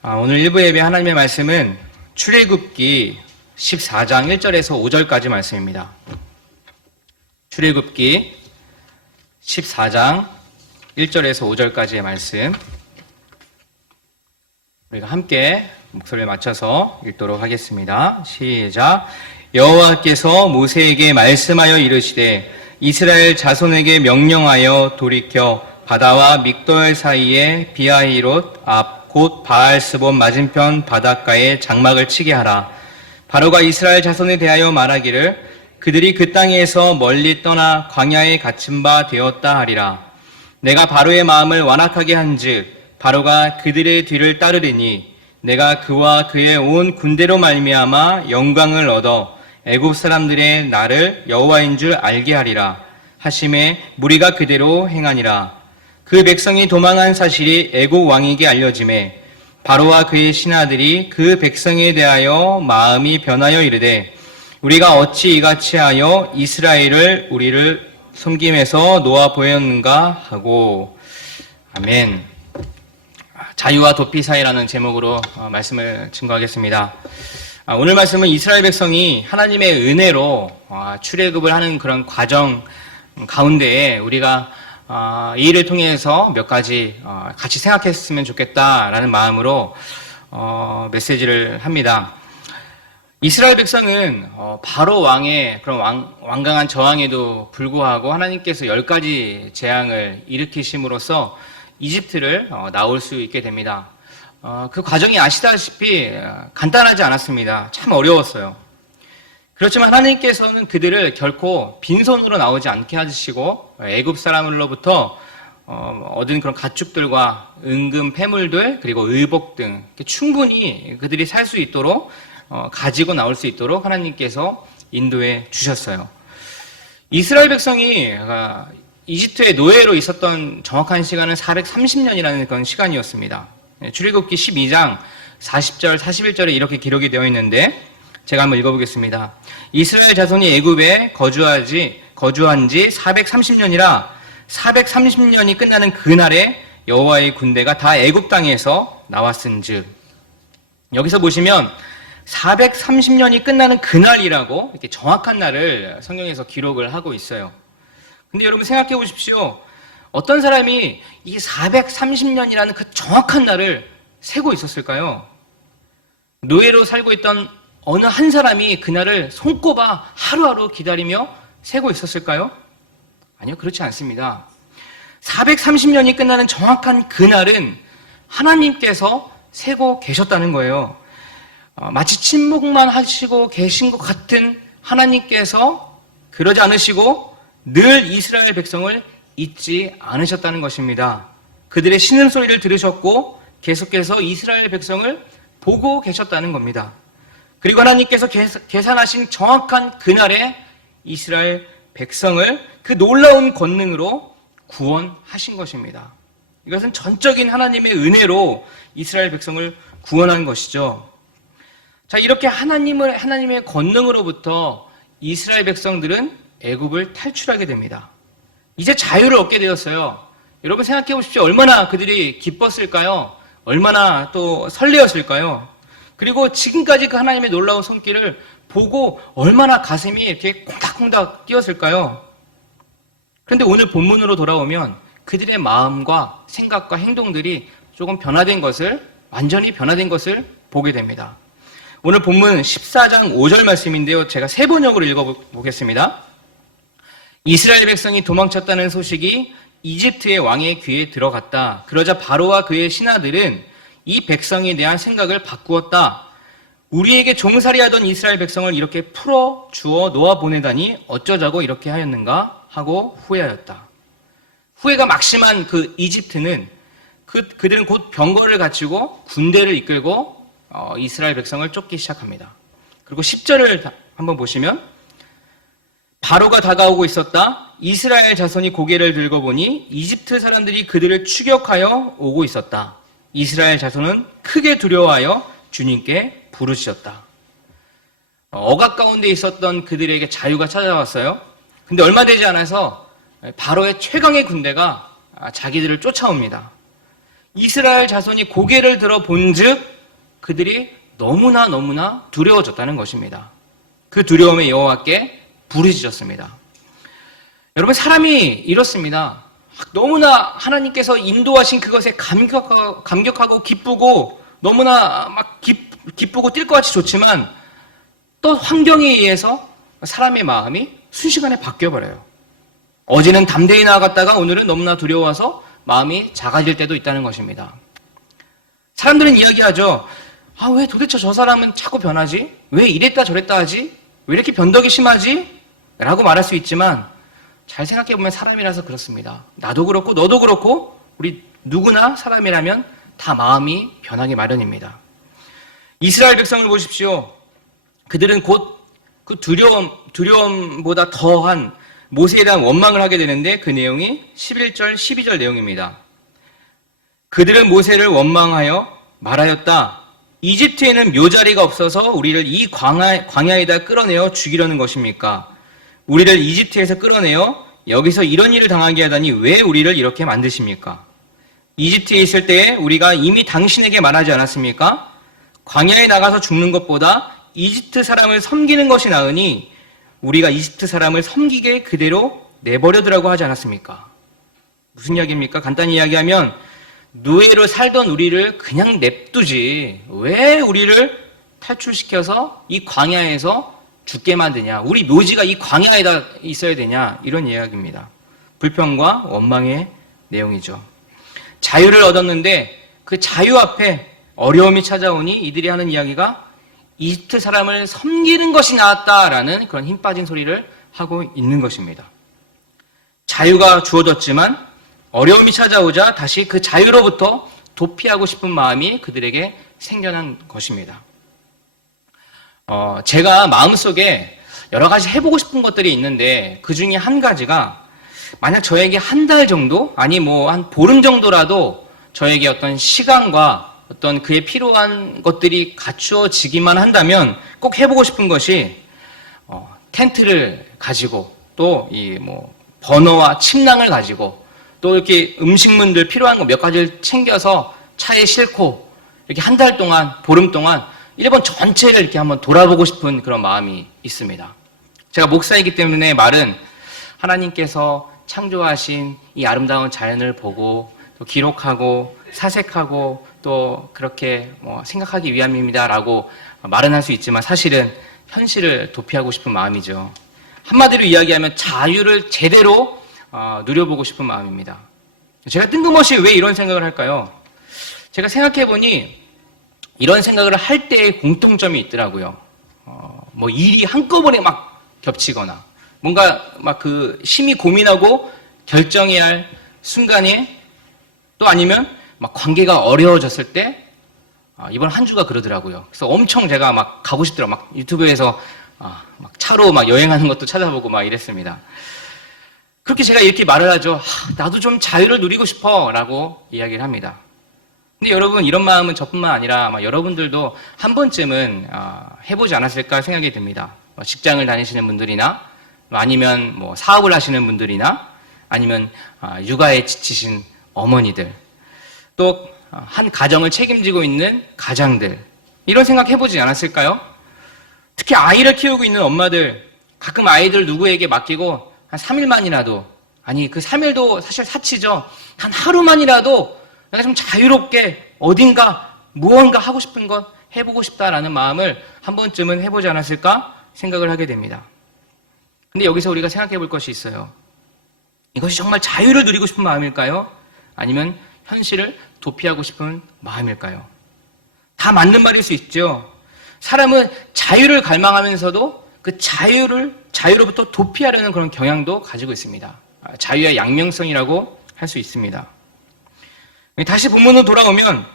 오늘 1부 예배 하나님의 말씀은 출애굽기 14장 1절에서 5절까지 말씀입니다. 출애굽기 14장 1절에서 5절까지의 말씀, 우리가 함께 목소리를 맞춰서 읽도록 하겠습니다. 시작. 여호와께서 모세에게 말씀하여 이르시되 이스라엘 자손에게 명령하여 돌이켜 바다와 믹돌 사이에 비아히롯 앞 곧 바알스본 맞은편 바닷가에 장막을 치게 하라. 바로가 이스라엘 자손에 대하여 말하기를 그들이 그 땅에서 멀리 떠나 광야에 갇힌 바 되었다 하리라. 내가 바로의 마음을 완악하게 한즉 바로가 그들의 뒤를 따르리니 내가 그와 그의 온 군대로 말미암아 영광을 얻어 애굽 사람들의 나를 여호와인 줄 알게 하리라 하심에 무리가 그대로 행하니라. 그 백성이 도망한 사실이 애굽 왕에게 알려지매 바로와 그의 신하들이 그 백성에 대하여 마음이 변하여 이르되 우리가 어찌 이같이 하여 이스라엘을 우리를 섬김에서 놓아 보였는가 하고. 아멘. 자유와 도피 사이라는 제목으로 말씀을 증거하겠습니다. 오늘 말씀은 이스라엘 백성이 하나님의 은혜로 출애굽을 하는 그런 과정 가운데에 우리가 이 일을 통해서 몇 가지 같이 생각했으면 좋겠다라는 마음으로 메시지를 합니다. 이스라엘 백성은 바로 왕의 그런 완강한 저항에도 불구하고 하나님께서 10가지 재앙을 일으키심으로써 이집트를 나올 수 있게 됩니다. 그 과정이 아시다시피 간단하지 않았습니다. 참 어려웠어요. 그렇지만 하나님께서는 그들을 결코 빈손으로 나오지 않게 하시고 애굽 사람으로부터 얻은 그런 가축들과 은금 패물들 그리고 의복 등 충분히 그들이 살 수 있도록 가지고 나올 수 있도록 하나님께서 인도해 주셨어요. 이스라엘 백성이 이집트의 노예로 있었던 정확한 시간은 430년이라는 그런 시간이었습니다. 출애굽기 12장 40절 41절에 이렇게 기록이 되어 있는데 제가 한번 읽어보겠습니다. 이스라엘 자손이 애굽에 거주한 지 430년이라 430년이 끝나는 그날에 여호와의 군대가 다 애굽 땅에서 나왔은즉, 여기서 보시면 430년이 끝나는 그날이라고 이렇게 정확한 날을 성경에서 기록을 하고 있어요. 근데 여러분 생각해 보십시오. 어떤 사람이 이 430년이라는 그 정확한 날을 세고 있었을까요? 노예로 살고 있던 어느 한 사람이 그날을 손꼽아 하루하루 기다리며 세고 있었을까요? 아니요, 그렇지 않습니다. 430년이 끝나는 정확한 그날은 하나님께서 세고 계셨다는 거예요. 마치 침묵만 하시고 계신 것 같은 하나님께서 그러지 않으시고 늘 이스라엘 백성을 잊지 않으셨다는 것입니다. 그들의 신음소리를 들으셨고 계속해서 이스라엘 백성을 보고 계셨다는 겁니다. 그리고 하나님께서 계산하신 정확한 그날에 이스라엘 백성을 그 놀라운 권능으로 구원하신 것입니다. 이것은 전적인 하나님의 은혜로 이스라엘 백성을 구원한 것이죠. 자, 이렇게 하나님의 권능으로부터 이스라엘 백성들은 애굽을 탈출하게 됩니다. 이제 자유를 얻게 되었어요. 여러분 생각해 보십시오. 얼마나 그들이 기뻤을까요? 얼마나 또 설레었을까요? 그리고 지금까지 그 하나님의 놀라운 손길을 보고 얼마나 가슴이 이렇게 콩닥콩닥 뛰었을까요? 그런데 오늘 본문으로 돌아오면 그들의 마음과 생각과 행동들이 조금 완전히 변화된 것을 보게 됩니다. 오늘 본문 14장 5절 말씀인데요. 제가 세 번역으로 읽어보겠습니다. 이스라엘 백성이 도망쳤다는 소식이 이집트의 왕의 귀에 들어갔다. 그러자 바로와 그의 신하들은 이 백성에 대한 생각을 바꾸었다. 우리에게 종살이하던 이스라엘 백성을 이렇게 풀어주어 놓아보내다니 어쩌자고 이렇게 하였는가 하고 후회하였다. 후회가 막심한 그 이집트는 그들은 곧 병거를 갖추고 군대를 이끌고 이스라엘 백성을 쫓기 시작합니다. 그리고 10절을 한번 보시면 바로가 다가오고 있었다. 이스라엘 자손이 고개를 들고 보니 이집트 사람들이 그들을 추격하여 오고 있었다. 이스라엘 자손은 크게 두려워하여 주님께 부르짖었다. 억압 가운데 있었던 그들에게 자유가 찾아왔어요. 근데 얼마 되지 않아서 바로의 최강의 군대가 자기들을 쫓아옵니다. 이스라엘 자손이 고개를 들어 본즉 그들이 너무나 두려워졌다는 것입니다. 그 두려움에 여호와께 부르짖었습니다. 여러분, 사람이 이렇습니다. 너무나 하나님께서 인도하신 그것에 감격하고 기쁘고 너무나 막 기쁘고 뛸 것 같이 좋지만 또 환경에 의해서 사람의 마음이 순식간에 바뀌어버려요. 어제는 담대히 나아갔다가 오늘은 너무나 두려워서 마음이 작아질 때도 있다는 것입니다. 사람들은 이야기하죠. 왜 도대체 저 사람은 자꾸 변하지? 왜 이랬다 저랬다 하지? 왜 이렇게 변덕이 심하지? 라고 말할 수 있지만 잘 생각해보면 사람이라서 그렇습니다. 나도 그렇고 너도 그렇고 우리 누구나 사람이라면 다 마음이 변하기 마련입니다. 이스라엘 백성을 보십시오. 그들은 곧 그 두려움보다 더한 모세에 대한 원망을 하게 되는데 그 내용이 11절, 12절 내용입니다. 그들은 모세를 원망하여 말하였다. 이집트에는 묘자리가 없어서 우리를 이 광야에다 끌어내어 죽이려는 것입니까? 우리를 이집트에서 끌어내어 여기서 이런 일을 당하게 하다니 왜 우리를 이렇게 만드십니까? 이집트에 있을 때에 우리가 이미 당신에게 말하지 않았습니까? 광야에 나가서 죽는 것보다 이집트 사람을 섬기는 것이 나으니 우리가 이집트 사람을 섬기게 그대로 내버려두라고 하지 않았습니까? 무슨 이야기입니까? 간단히 이야기하면 노예로 살던 우리를 그냥 냅두지 왜 우리를 탈출시켜서 이 광야에서 죽게 만드냐, 우리 묘지가 이 광야에다 있어야 되냐, 이런 이야기입니다. 불평과 원망의 내용이죠. 자유를 얻었는데 그 자유 앞에 어려움이 찾아오니 이들이 하는 이야기가 이집트 사람을 섬기는 것이 나았다라는 그런 힘 빠진 소리를 하고 있는 것입니다. 자유가 주어졌지만 어려움이 찾아오자 다시 그 자유로부터 도피하고 싶은 마음이 그들에게 생겨난 것입니다. 제가 마음속에 여러 가지 해보고 싶은 것들이 있는데 그 중에 한 가지가 만약 저에게 한 달 정도, 아니 한 보름 정도라도 저에게 어떤 시간과 어떤 그에 필요한 것들이 갖추어지기만 한다면 꼭 해보고 싶은 것이 텐트를 가지고 또 버너와 침낭을 가지고 또 이렇게 음식물들 필요한 거 몇 가지를 챙겨서 차에 싣고 이렇게 한 달 동안, 보름 동안 일본 전체를 이렇게 한번 돌아보고 싶은 그런 마음이 있습니다. 제가 목사이기 때문에 말은 하나님께서 창조하신 이 아름다운 자연을 보고 또 기록하고 사색하고 또 그렇게 생각하기 위함입니다라고 말은 할 수 있지만 사실은 현실을 도피하고 싶은 마음이죠. 한마디로 이야기하면 자유를 제대로 누려보고 싶은 마음입니다. 제가 뜬금없이 왜 이런 생각을 할까요? 제가 생각해보니 이런 생각을 할 때의 공통점이 있더라고요. 일이 한꺼번에 막 겹치거나 뭔가 막 심히 고민하고 결정해야 할 순간에 또 아니면 막 관계가 어려워졌을 때 이번 한 주가 그러더라고요. 그래서 엄청 제가 막 가고 싶더라고요. 막 유튜브에서 막 차로 막 여행하는 것도 찾아보고 막 이랬습니다. 그렇게 제가 이렇게 말을 하죠. 나도 좀 자유를 누리고 싶어 라고 이야기를 합니다. 근데 여러분, 이런 마음은 저뿐만 아니라 아마 여러분들도 한 번쯤은 해보지 않았을까 생각이 듭니다. 직장을 다니시는 분들이나 아니면 사업을 하시는 분들이나 아니면 육아에 지치신 어머니들 또 한 가정을 책임지고 있는 가장들 이런 생각 해보지 않았을까요? 특히 아이를 키우고 있는 엄마들 가끔 아이들 누구에게 맡기고 한 3일만이라도 아니 그 3일도 사실 사치죠. 한 하루만이라도 내가 좀 자유롭게 어딘가 무언가 하고 싶은 것 해보고 싶다라는 마음을 한 번쯤은 해보지 않았을까 생각을 하게 됩니다. 근데 여기서 우리가 생각해 볼 것이 있어요. 이것이 정말 자유를 누리고 싶은 마음일까요? 아니면 현실을 도피하고 싶은 마음일까요? 다 맞는 말일 수 있죠. 사람은 자유를 갈망하면서도 그 자유로부터 도피하려는 그런 경향도 가지고 있습니다. 자유의 양면성이라고 할 수 있습니다. 다시 본문으로 돌아오면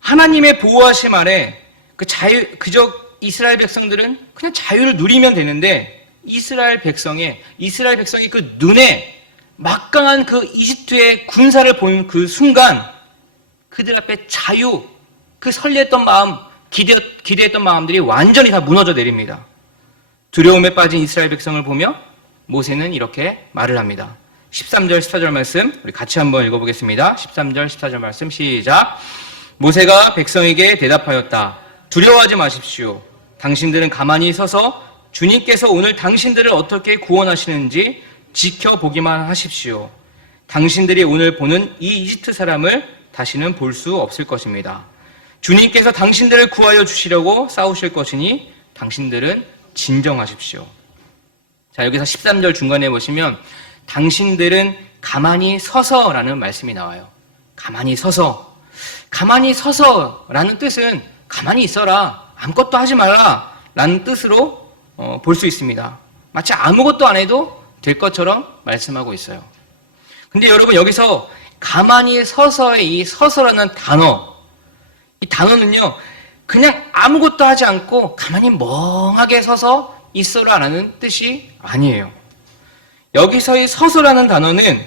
하나님의 보호하심 아래 그저 이스라엘 백성들은 그냥 자유를 누리면 되는데 이스라엘 백성이 그 눈에 막강한 그 이집트의 군사를 보는 그 순간 그들 앞에 자유, 그 설레했던 마음, 기대했던 마음들이 완전히 다 무너져 내립니다. 두려움에 빠진 이스라엘 백성을 보며 모세는 이렇게 말을 합니다. 13절, 14절 말씀 우리 같이 한번 읽어보겠습니다. 13절, 14절 말씀 시작. 모세가 백성에게 대답하였다. 두려워하지 마십시오. 당신들은 가만히 서서 주님께서 오늘 당신들을 어떻게 구원하시는지 지켜보기만 하십시오. 당신들이 오늘 보는 이 이집트 사람을 다시는 볼 수 없을 것입니다. 주님께서 당신들을 구하여 주시려고 싸우실 것이니 당신들은 진정하십시오. 자, 여기서 13절 중간에 보시면 당신들은 가만히 서서라는 말씀이 나와요. 가만히 서서. 가만히 서서라는 뜻은 가만히 있어라, 아무것도 하지 말라 라는 뜻으로 볼 수 있습니다. 마치 아무것도 안 해도 될 것처럼 말씀하고 있어요. 근데 여러분, 여기서 가만히 서서의 이 서서라는 단어, 이 단어는요, 그냥 아무것도 하지 않고 가만히 멍하게 서서 있어라 라는 뜻이 아니에요. 여기서의 서서라는 단어는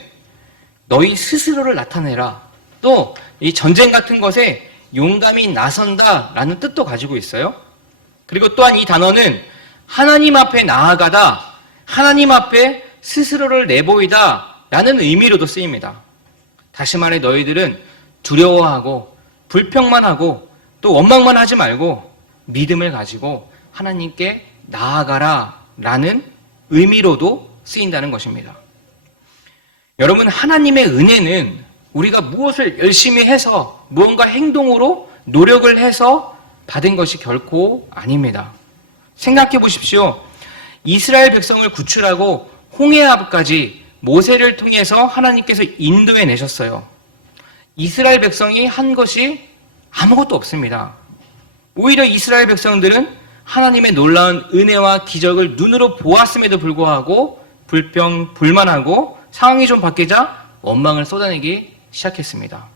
너희 스스로를 나타내라, 또 이 전쟁 같은 것에 용감히 나선다 라는 뜻도 가지고 있어요. 그리고 또한 이 단어는 하나님 앞에 나아가다, 하나님 앞에 스스로를 내보이다 라는 의미로도 쓰입니다. 다시 말해 너희들은 두려워하고 불평만 하고 또 원망만 하지 말고 믿음을 가지고 하나님께 나아가라 라는 의미로도 쓰인다는 것입니다. 여러분, 하나님의 은혜는 우리가 무엇을 열심히 해서 무언가 행동으로 노력을 해서 받은 것이 결코 아닙니다. 생각해 보십시오. 이스라엘 백성을 구출하고 홍해 앞까지 모세를 통해서 하나님께서 인도해 내셨어요. 이스라엘 백성이 한 것이 아무것도 없습니다. 오히려 이스라엘 백성들은 하나님의 놀라운 은혜와 기적을 눈으로 보았음에도 불구하고 불평, 불만하고 상황이 좀 바뀌자 원망을 쏟아내기 시작했습니다.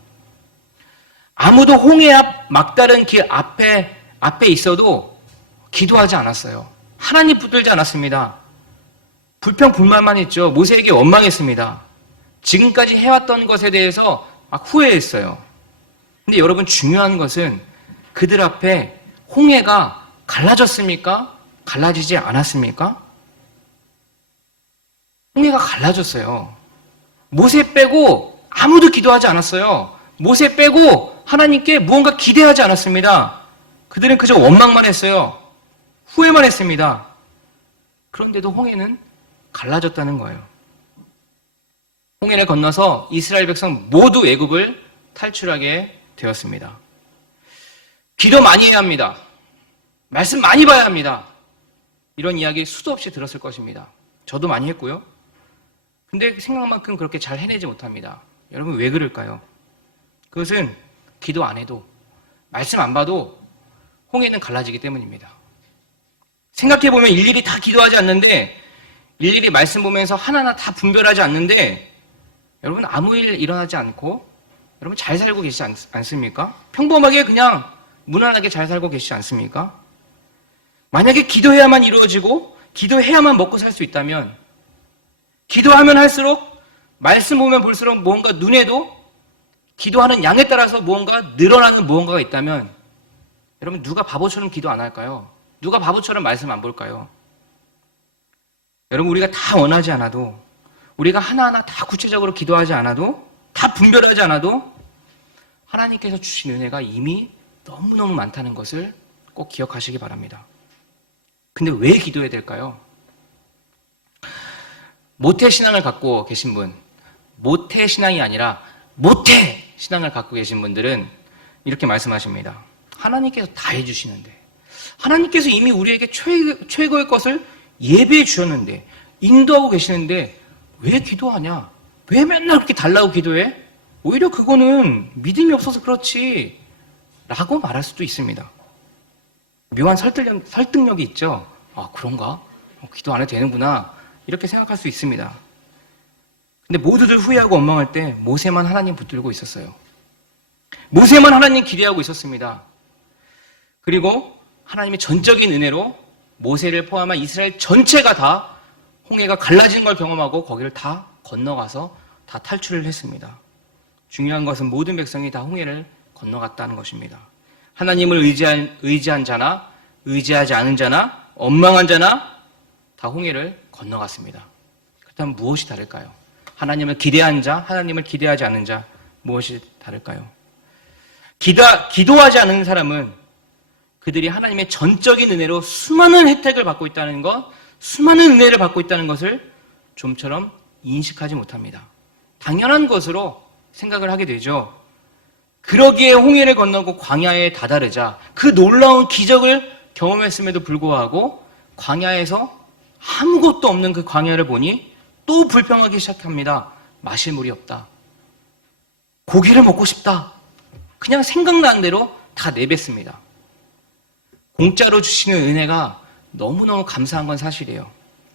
아무도 홍해 앞 막다른 길 앞에 있어도 기도하지 않았어요. 하나님 붙들지 않았습니다. 불평, 불만만 했죠. 모세에게 원망했습니다. 지금까지 해왔던 것에 대해서 막 후회했어요. 근데 여러분, 중요한 것은 그들 앞에 홍해가 갈라졌습니까? 갈라지지 않았습니까? 홍해가 갈라졌어요. 모세 빼고 아무도 기도하지 않았어요. 모세 빼고 하나님께 무언가 기대하지 않았습니다. 그들은 그저 원망만 했어요. 후회만 했습니다. 그런데도 홍해는 갈라졌다는 거예요. 홍해를 건너서 이스라엘 백성 모두 애굽을 탈출하게 되었습니다. 기도 많이 해야 합니다. 말씀 많이 봐야 합니다. 이런 이야기 수도 없이 들었을 것입니다. 저도 많이 했고요. 근데 생각만큼 그렇게 잘 해내지 못합니다. 여러분, 왜 그럴까요? 그것은 기도 안 해도, 말씀 안 봐도 홍해는 갈라지기 때문입니다. 생각해보면 일일이 다 기도하지 않는데, 일일이 말씀 보면서 하나하나 다 분별하지 않는데, 여러분, 아무 일 일어나지 않고 여러분 잘 살고 계시지 않습니까? 평범하게 그냥 무난하게 잘 살고 계시지 않습니까? 만약에 기도해야만 이루어지고 기도해야만 먹고 살 수 있다면, 기도하면 할수록, 말씀 보면 볼수록 무언가 눈에도 기도하는 양에 따라서 무언가 늘어나는 무언가가 있다면, 여러분, 누가 바보처럼 기도 안 할까요? 누가 바보처럼 말씀 안 볼까요? 여러분, 우리가 다 원하지 않아도, 우리가 하나하나 다 구체적으로 기도하지 않아도, 다 분별하지 않아도 하나님께서 주신 은혜가 이미 너무너무 많다는 것을 꼭 기억하시기 바랍니다. 근데 왜 기도해야 될까요? 모태신앙을 갖고 계신 분, 모태신앙이 아니라 모태신앙을 갖고 계신 분들은 이렇게 말씀하십니다. 하나님께서 다 해주시는데, 하나님께서 이미 우리에게 최고의 것을 예배해 주셨는데, 인도하고 계시는데 왜 기도하냐? 왜 맨날 그렇게 달라고 기도해? 오히려 그거는 믿음이 없어서 그렇지 라고 말할 수도 있습니다. 묘한 설득력이 있죠. 아, 그런가? 기도 안 해도 되는구나, 이렇게 생각할 수 있습니다. 근데 모두들 후회하고 원망할 때 모세만 하나님 붙들고 있었어요. 모세만 하나님 기대하고 있었습니다. 그리고 하나님의 전적인 은혜로 모세를 포함한 이스라엘 전체가 다 홍해가 갈라지는 걸 경험하고 거기를 다 건너가서 다 탈출을 했습니다. 중요한 것은 모든 백성이 다 홍해를 건너갔다는 것입니다. 하나님을 의지한 자나 의지하지 않은 자나 원망한 자나 다 홍해를 건너갔습니다. 그렇다면 무엇이 다를까요? 하나님을 기대한 자, 하나님을 기대하지 않는 자, 무엇이 다를까요? 기도하지 않는 사람은 그들이 하나님의 전적인 은혜로 수많은 혜택을 받고 있다는 것, 수많은 은혜를 받고 있다는 것을 좀처럼 인식하지 못합니다. 당연한 것으로 생각을 하게 되죠. 그러기에 홍해를 건너고 광야에 다다르자 그 놀라운 기적을 경험했음에도 불구하고 광야에서 아무것도 없는 그 광야를 보니 또 불평하기 시작합니다. 마실 물이 없다. 고기를 먹고 싶다. 그냥 생각나는 대로 다 내뱉습니다. 공짜로 주시는 은혜가 너무너무 감사한 건 사실이에요.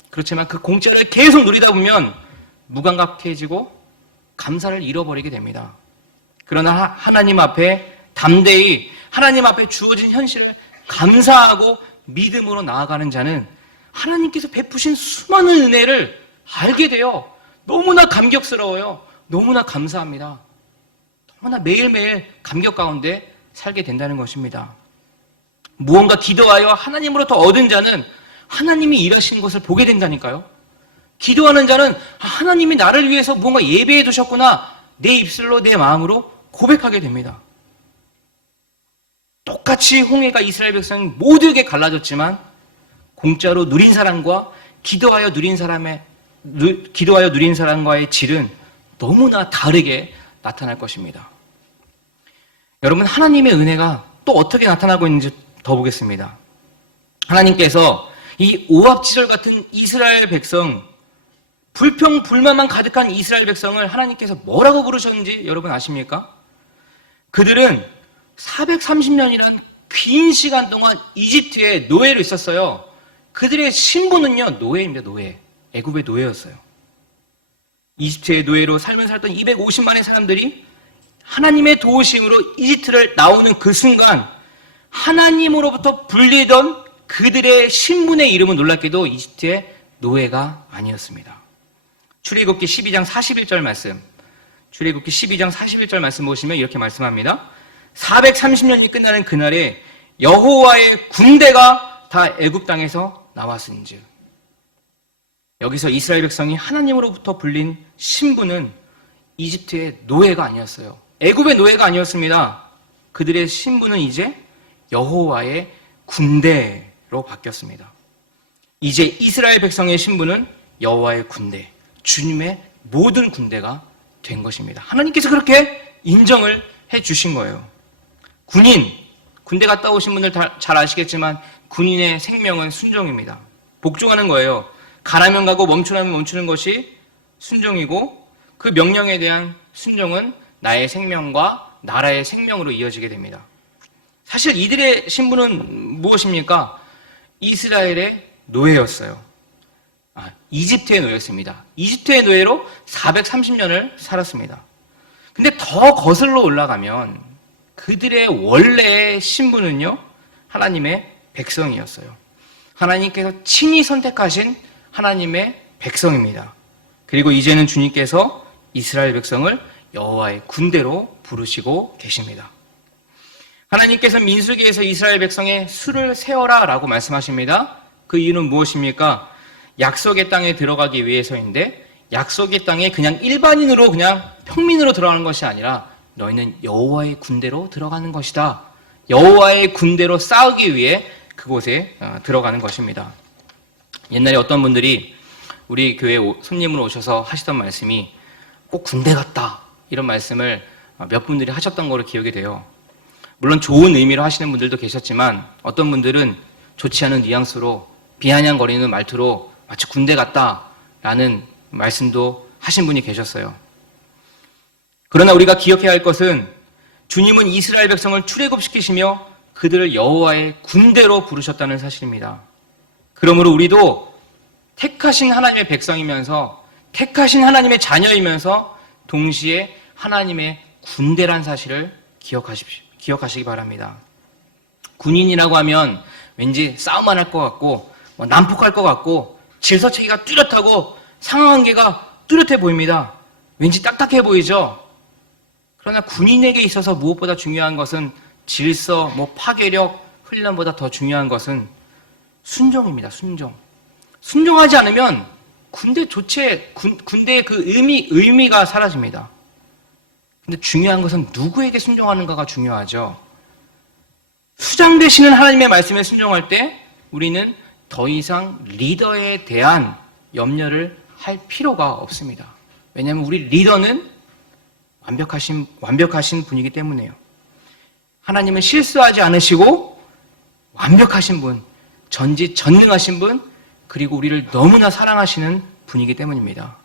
그렇지만 그 공짜를 계속 누리다 보면 무감각해지고 감사를 잃어버리게 됩니다. 그러나 하나님 앞에 담대히 하나님 앞에 주어진 현실을 감사하고 믿음으로 나아가는 자는 하나님께서 베푸신 수많은 은혜를 알게 돼요. 너무나 감격스러워요. 너무나 감사합니다. 너무나 매일매일 감격 가운데 살게 된다는 것입니다. 무언가 기도하여 하나님으로부터 얻은 자는 하나님이 일하시는 것을 보게 된다니까요. 기도하는 자는 하나님이 나를 위해서 무언가 예배해 두셨구나. 내 입술로 내 마음으로 고백하게 됩니다. 똑같이 홍해가 이스라엘 백성이 모두에게 갈라졌지만 공짜로 누린 사람과 기도하여 누린 사람과의 질은 너무나 다르게 나타날 것입니다. 여러분, 하나님의 은혜가 또 어떻게 나타나고 있는지 더 보겠습니다. 하나님께서 이 오합지졸 같은 이스라엘 백성, 불평, 불만만 가득한 이스라엘 백성을 하나님께서 뭐라고 부르셨는지 여러분 아십니까? 그들은 430년이란 긴 시간 동안 이집트에 노예로 있었어요. 그들의 신분은요, 노예입니다, 노예. 애굽의 노예였어요. 이집트의 노예로 삶을 살던 250만의 사람들이 하나님의 도우심으로 이집트를 나오는 그 순간 하나님으로부터 분리던 그들의 신분의 이름은 놀랍게도 이집트의 노예가 아니었습니다. 출애굽기 12장 41절 말씀, 출애굽기 12장 41절 말씀 보시면 이렇게 말씀합니다. 430년이 끝나는 그날에 여호와의 군대가 다 애굽 땅에서 나왔은즉. 여기서 이스라엘 백성이 하나님으로부터 불린 신분은 이집트의 노예가 아니었어요. 애굽의 노예가 아니었습니다. 그들의 신분은 이제 여호와의 군대로 바뀌었습니다. 이제 이스라엘 백성의 신분은 여호와의 군대, 주님의 모든 군대가 된 것입니다. 하나님께서 그렇게 인정을 해주신 거예요. 군대 갔다 오신 분들 잘 아시겠지만 군인의 생명은 순종입니다. 복종하는 거예요. 가라면 가고 멈추라면 멈추는 것이 순종이고 그 명령에 대한 순종은 나의 생명과 나라의 생명으로 이어지게 됩니다. 사실 이들의 신분은 무엇입니까? 이스라엘의 노예였어요. 이집트의 노예였습니다. 이집트의 노예로 430년을 살았습니다. 근데 더 거슬러 올라가면 그들의 원래의 신분은요, 하나님의 백성이었어요. 하나님께서 친히 선택하신 하나님의 백성입니다. 그리고 이제는 주님께서 이스라엘 백성을 여호와의 군대로 부르시고 계십니다. 하나님께서 민수기에서 이스라엘 백성의 수를 세어라 라고 말씀하십니다. 그 이유는 무엇입니까? 약속의 땅에 들어가기 위해서인데 약속의 땅에 그냥 일반인으로 그냥 평민으로 들어가는 것이 아니라 너희는 여호와의 군대로 들어가는 것이다. 여호와의 군대로 싸우기 위해 그곳에 들어가는 것입니다. 옛날에 어떤 분들이 우리 교회 손님으로 오셔서 하시던 말씀이 꼭 군대 같다 이런 말씀을 몇 분들이 하셨던 거로 기억이 돼요. 물론 좋은 의미로 하시는 분들도 계셨지만 어떤 분들은 좋지 않은 뉘앙스로 비아냥거리는 말투로 마치 군대 같다라는 말씀도 하신 분이 계셨어요. 그러나 우리가 기억해야 할 것은 주님은 이스라엘 백성을 출애굽시키시며 그들을 여호와의 군대로 부르셨다는 사실입니다. 그러므로 우리도 택하신 하나님의 백성이면서 택하신 하나님의 자녀이면서 동시에 하나님의 군대란 사실을 기억하시기 바랍니다. 군인이라고 하면 왠지 싸움만 할 것 같고 난폭할 것 같고 질서체계가 뚜렷하고 상하관계가 뚜렷해 보입니다. 왠지 딱딱해 보이죠? 그러나 군인에게 있어서 무엇보다 중요한 것은 질서, 파괴력, 훈련보다 더 중요한 것은 순종입니다. 순종. 순종하지 않으면 군대의 그 의미가 사라집니다. 근데 중요한 것은 누구에게 순종하는가가 중요하죠. 수장 되시는 하나님의 말씀에 순종할 때 우리는 더 이상 리더에 대한 염려를 할 필요가 없습니다. 왜냐하면 우리 리더는 완벽하신 분이기 때문에요. 하나님은 실수하지 않으시고 완벽하신 분, 전지전능하신 분, 그리고 우리를 너무나 사랑하시는 분이기 때문입니다.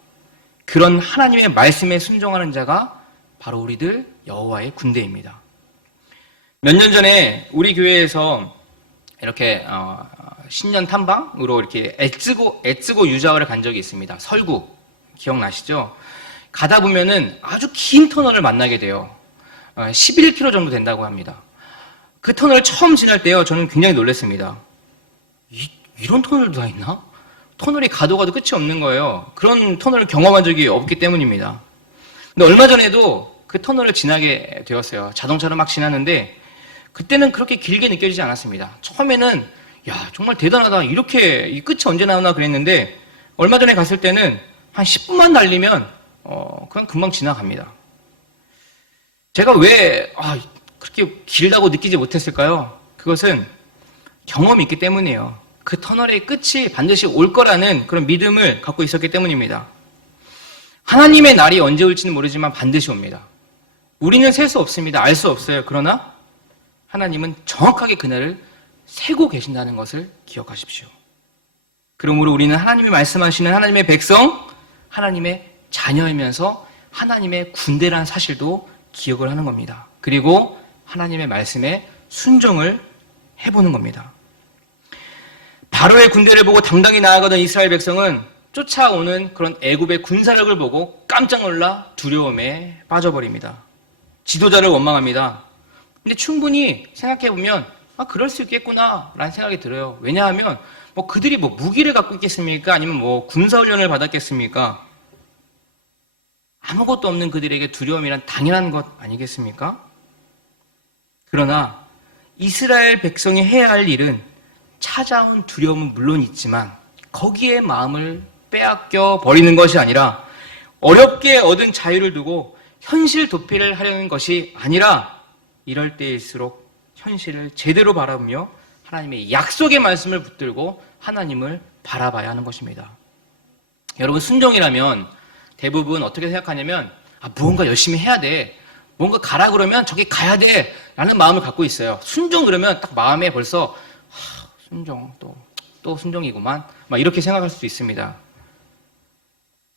그런 하나님의 말씀에 순종하는 자가 바로 우리들 여호와의 군대입니다. 몇 년 전에 우리 교회에서 이렇게 신년 탐방으로 이렇게 애쓰고 유자원을 간 적이 있습니다. 설국 기억나시죠? 가다 보면은 아주 긴 터널을 만나게 돼요. 11km 정도 된다고 합니다. 그 터널을 처음 지날 때요, 저는 굉장히 놀랐습니다. 이런 터널도 다 있나? 터널이 가도 끝이 없는 거예요. 그런 터널을 경험한 적이 없기 때문입니다. 근데 얼마 전에도 그 터널을 지나게 되었어요. 자동차로 막 지나는데 그때는 그렇게 길게 느껴지지 않았습니다. 처음에는 야, 정말 대단하다. 이렇게 이 끝이 언제 나오나 그랬는데 얼마 전에 갔을 때는 한 10분만 달리면 그냥 금방 지나갑니다. 제가 왜 그렇게 길다고 느끼지 못했을까요? 그것은 경험이 있기 때문이에요. 그 터널의 끝이 반드시 올 거라는 그런 믿음을 갖고 있었기 때문입니다. 하나님의 날이 언제 올지는 모르지만 반드시 옵니다. 우리는 셀 수 없습니다. 알 수 없어요. 그러나 하나님은 정확하게 그날을 세고 계신다는 것을 기억하십시오. 그러므로 우리는 하나님이 말씀하시는 하나님의 백성, 하나님의 자녀이면서 하나님의 군대라는 사실도 기억을 하는 겁니다. 그리고 하나님의 말씀에 순종을 해보는 겁니다. 바로의 군대를 보고 당당히 나아가던 이스라엘 백성은 쫓아오는 그런 애굽의 군사력을 보고 깜짝 놀라 두려움에 빠져버립니다. 지도자를 원망합니다. 근데 충분히 생각해보면 그럴 수 있겠구나 라는 생각이 들어요. 왜냐하면 그들이 무기를 갖고 있겠습니까? 아니면 군사훈련을 받았겠습니까? 아무것도 없는 그들에게 두려움이란 당연한 것 아니겠습니까? 그러나 이스라엘 백성이 해야 할 일은 찾아온 두려움은 물론 있지만 거기에 마음을 빼앗겨 버리는 것이 아니라 어렵게 얻은 자유를 두고 현실 도피를 하려는 것이 아니라 이럴 때일수록 현실을 제대로 바라보며 하나님의 약속의 말씀을 붙들고 하나님을 바라봐야 하는 것입니다. 여러분, 순종이라면 대부분 어떻게 생각하냐면 무언가 열심히 해야 돼, 뭔가 가라 그러면 저기 가야 돼 라는 마음을 갖고 있어요. 순종 그러면 딱 마음에 벌써 순종 또 순종이구만 막 이렇게 생각할 수도 있습니다.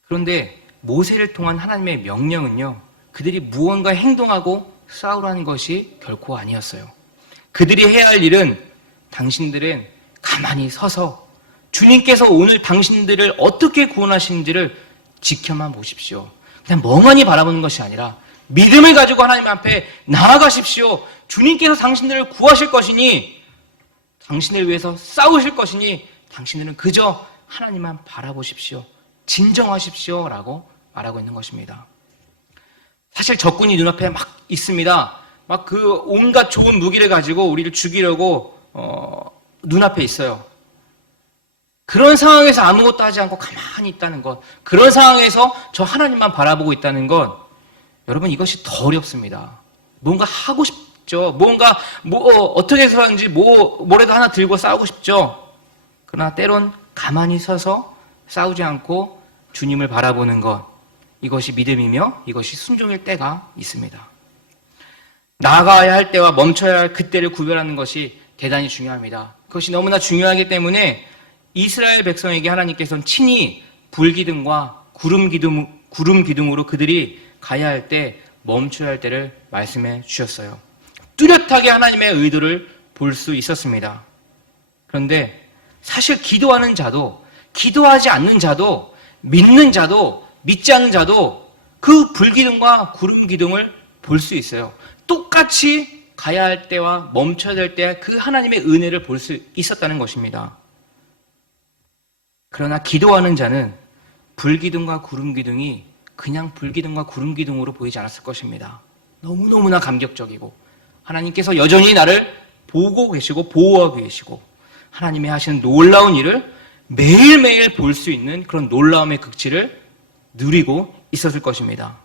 그런데 모세를 통한 하나님의 명령은요, 그들이 무언가 행동하고 싸우라는 것이 결코 아니었어요. 그들이 해야 할 일은 당신들은 가만히 서서 주님께서 오늘 당신들을 어떻게 구원하시는지를 지켜만 보십시오. 그냥 멍하니 바라보는 것이 아니라 믿음을 가지고 하나님 앞에 나아가십시오. 주님께서 당신들을 구하실 것이니, 당신을 위해서 싸우실 것이니 당신들은 그저 하나님만 바라보십시오. 진정하십시오 라고 말하고 있는 것입니다. 사실 적군이 눈앞에 막 있습니다. 막 그 온갖 좋은 무기를 가지고 우리를 죽이려고 눈앞에 있어요. 그런 상황에서 아무것도 하지 않고 가만히 있다는 것, 그런 상황에서 저 하나님만 바라보고 있다는 것, 여러분 이것이 더 어렵습니다. 뭔가 하고 싶죠. 뭔가 어떻게 해서든지 뭐라도 하나 들고 싸우고 싶죠. 그러나 때론 가만히 서서 싸우지 않고 주님을 바라보는 것, 이것이 믿음이며 이것이 순종일 때가 있습니다. 나아가야 할 때와 멈춰야 할 그때를 구별하는 것이 대단히 중요합니다. 그것이 너무나 중요하기 때문에 이스라엘 백성에게 하나님께서는 친히 불기둥과 구름 기둥으로 그들이 가야 할 때, 멈춰야 할 때를 말씀해 주셨어요. 뚜렷하게 하나님의 의도를 볼 수 있었습니다. 그런데 사실 기도하는 자도, 기도하지 않는 자도, 믿는 자도, 믿지 않는 자도 그 불기둥과 구름 기둥을 볼 수 있어요. 똑같이 가야 할 때와 멈춰야 될 때 그 하나님의 은혜를 볼 수 있었다는 것입니다. 그러나 기도하는 자는 불기둥과 구름기둥이 그냥 불기둥과 구름기둥으로 보이지 않았을 것입니다. 너무너무나 감격적이고 하나님께서 여전히 나를 보고 계시고 보호하고 계시고 하나님이 하시는 놀라운 일을 매일매일 볼 수 있는 그런 놀라움의 극치를 누리고 있었을 것입니다.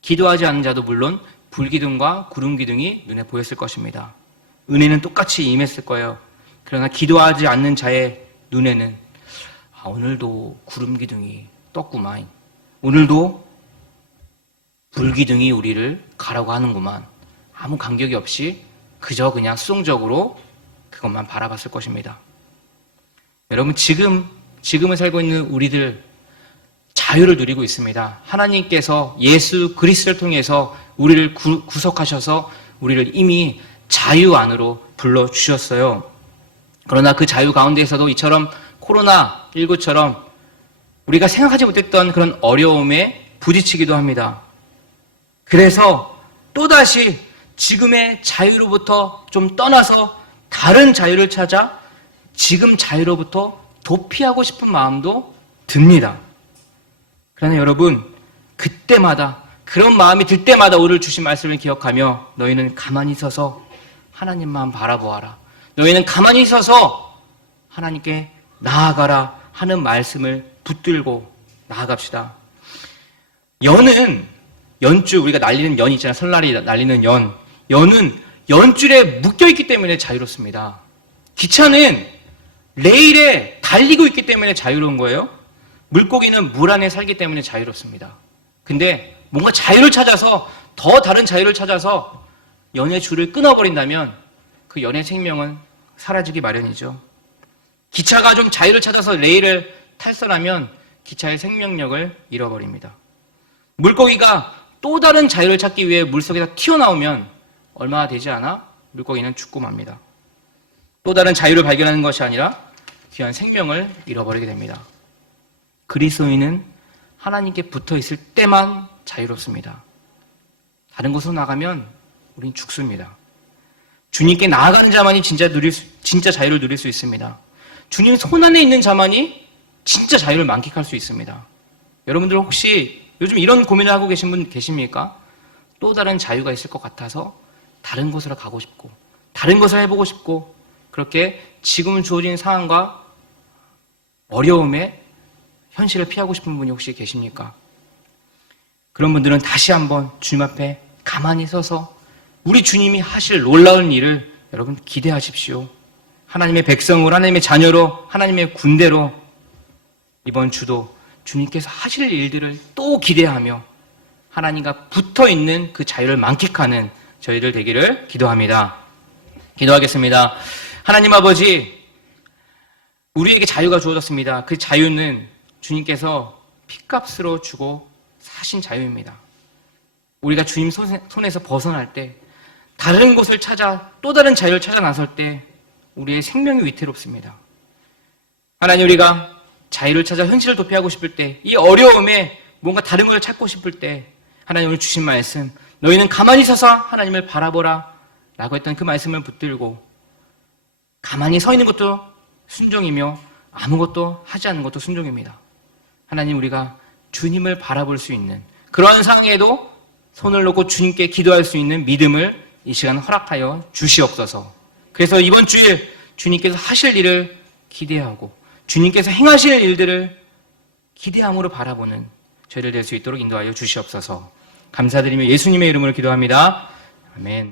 기도하지 않는 자도 물론 불기둥과 구름기둥이 눈에 보였을 것입니다. 은혜는 똑같이 임했을 거예요. 그러나 기도하지 않는 자의 눈에는 오늘도 구름기둥이 떴구만. 오늘도 불기둥이 우리를 가라고 하는구만. 아무 감격이 없이 그저 그냥 수동적으로 그것만 바라봤을 것입니다. 여러분, 지금을 살고 있는 우리들 자유를 누리고 있습니다. 하나님께서 예수 그리스도를 통해서 우리를 구속하셔서 우리를 이미 자유 안으로 불러주셨어요. 그러나 그 자유 가운데에서도 이처럼 코로나19처럼 우리가 생각하지 못했던 그런 어려움에 부딪히기도 합니다. 그래서 또다시 지금의 자유로부터 좀 떠나서 다른 자유를 찾아 지금 자유로부터 도피하고 싶은 마음도 듭니다. 그러나 여러분, 그때마다 그런 마음이 들 때마다 오늘 주신 말씀을 기억하며 너희는 가만히 서서 하나님만 바라보아라. 너희는 가만히 서서 하나님께 나아가라 하는 말씀을 붙들고 나아갑시다. 연줄, 우리가 날리는 연 있잖아요. 설날이 날리는 연은 연줄에 묶여있기 때문에 자유롭습니다. 기차는 레일에 달리고 있기 때문에 자유로운 거예요. 물고기는 물 안에 살기 때문에 자유롭습니다. 근데 뭔가 자유를 찾아서, 더 다른 자유를 찾아서 연의 줄을 끊어버린다면 그 연의 생명은 사라지기 마련이죠. 기차가 좀 자유를 찾아서 레일을 탈선하면 기차의 생명력을 잃어버립니다. 물고기가 또 다른 자유를 찾기 위해 물속에서 튀어나오면 얼마 되지 않아 물고기는 죽고 맙니다. 또 다른 자유를 발견하는 것이 아니라 귀한 생명을 잃어버리게 됩니다. 그리스도인은 하나님께 붙어 있을 때만 자유롭습니다. 다른 곳으로 나가면 우린 죽습니다. 주님께 나아가는 자만이 진짜 자유를 누릴 수 있습니다. 주님 손 안에 있는 자만이 진짜 자유를 만끽할 수 있습니다. 여러분들 혹시 요즘 이런 고민을 하고 계신 분 계십니까? 또 다른 자유가 있을 것 같아서 다른 곳으로 가고 싶고 다른 것을 해보고 싶고 그렇게 지금 주어진 상황과 어려움에 현실을 피하고 싶은 분이 혹시 계십니까? 그런 분들은 다시 한번 주님 앞에 가만히 서서 우리 주님이 하실 놀라운 일을 여러분 기대하십시오. 하나님의 백성으로, 하나님의 자녀로, 하나님의 군대로 이번 주도 주님께서 하실 일들을 또 기대하며 하나님과 붙어있는 그 자유를 만끽하는 저희들 되기를 기도합니다. 기도하겠습니다. 하나님 아버지, 우리에게 자유가 주어졌습니다. 그 자유는 주님께서 핏값으로 주고 사신 자유입니다. 우리가 주님 손에서 벗어날 때, 다른 곳을 찾아 또 다른 자유를 찾아 나설 때 우리의 생명이 위태롭습니다. 하나님, 우리가 자유를 찾아 현실을 도피하고 싶을 때, 이 어려움에 뭔가 다른 것을 찾고 싶을 때 하나님 오늘 주신 말씀, 너희는 가만히 서서 하나님을 바라보라 라고 했던 그 말씀을 붙들고 가만히 서 있는 것도 순종이며 아무것도 하지 않는 것도 순종입니다. 하나님, 우리가 주님을 바라볼 수 있는 그러한 상황에도 손을 놓고 주님께 기도할 수 있는 믿음을 이 시간 허락하여 주시옵소서. 그래서 이번 주일 주님께서 하실 일을 기대하고 주님께서 행하실 일들을 기대함으로 바라보는 저희들 될 수 있도록 인도하여 주시옵소서. 감사드리며 예수님의 이름으로 기도합니다. 아멘.